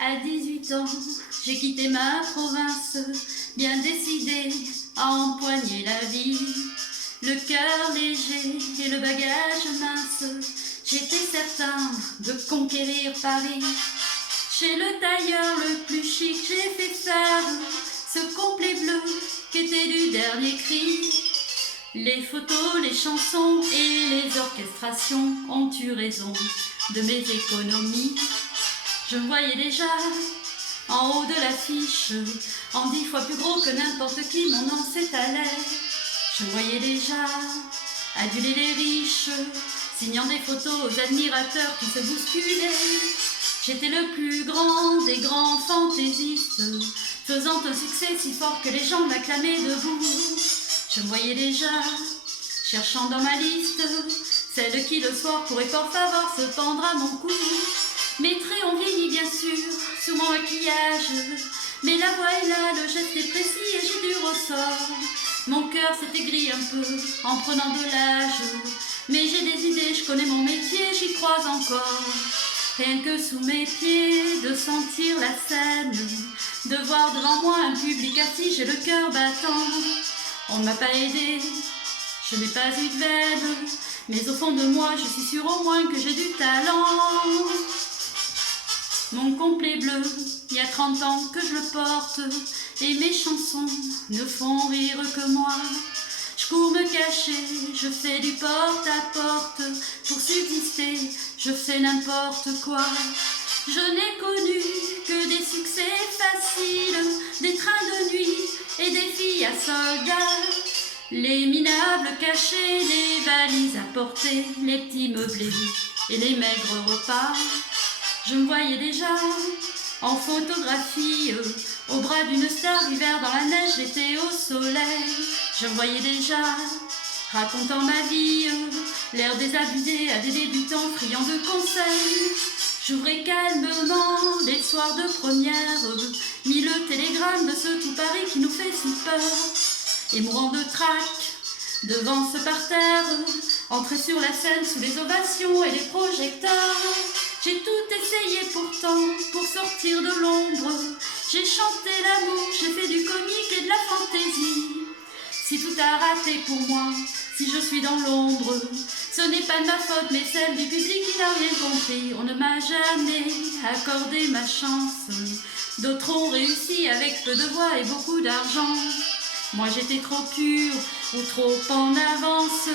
À 18 ans, j'ai quitté ma province, bien décidée à empoigner la vie. Le cœur léger et le bagage mince, j'étais certain de conquérir Paris. Chez le tailleur le plus chic, j'ai fait faire ce complet bleu qui était du dernier cri. Les photos, les chansons et les orchestrations ont eu raison de mes économies. Je me voyais déjà en haut de l'affiche, en 10 fois plus gros que n'importe qui, mon nom s'étalait. Je me voyais déjà aduler les riches, signant des photos aux admirateurs qui se bousculaient. J'étais le plus grand des grands fantaisistes, faisant un succès si fort que les gens m'acclamaient debout. Je me voyais déjà cherchant dans ma liste celle qui le soir pourrait por favor se pendre à mon cou. Mes traits ont vieilli bien sûr sous mon maquillage, mais la voix est là, le geste est précis et j'ai du ressort. Mon cœur s'est aigri un peu en prenant de l'âge, mais j'ai des idées, je connais mon métier, j'y crois encore. Rien que sous mes pieds, de sentir la scène, de voir devant moi un public assis, j'ai le cœur battant. On ne m'a pas aidé, je n'ai pas eu de veine, mais au fond de moi, je suis sûre au moins que j'ai du talent. Mon complet bleu, il y a 30 ans que je le porte, et mes chansons ne font rire que moi. Je cours me cacher, je fais du porte-à-porte, pour subsister, je fais n'importe quoi. Je n'ai connu que des succès faciles, des trains de nuit et des filles à soldats. Les minables cachés, les valises à porter, les petits meublés et les maigres repas. Je me voyais déjà en photographie, au bras d'une star, l'hiver dans la neige, l'été au soleil. Je me voyais déjà racontant ma vie, l'air désabusé à des débutants friands de conseils. J'ouvrais calmement les soirs de première, mis le télégramme de ce tout Paris qui nous fait si peur. Et mourant de trac devant ce parterre, entrer sur la scène sous les ovations et les projecteurs. J'ai tout essayé pourtant pour sortir de l'ombre. J'ai chanté l'amour, j'ai fait du comique et de la fantaisie. Si tout a raté pour moi, si je suis dans l'ombre, ce n'est pas de ma faute mais celle du public qui n'a rien compris. On ne m'a jamais accordé ma chance. D'autres ont réussi avec peu de voix et beaucoup d'argent. Moi j'étais trop pure ou trop en avance,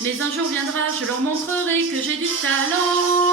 mais un jour viendra, je leur montrerai que j'ai du talent.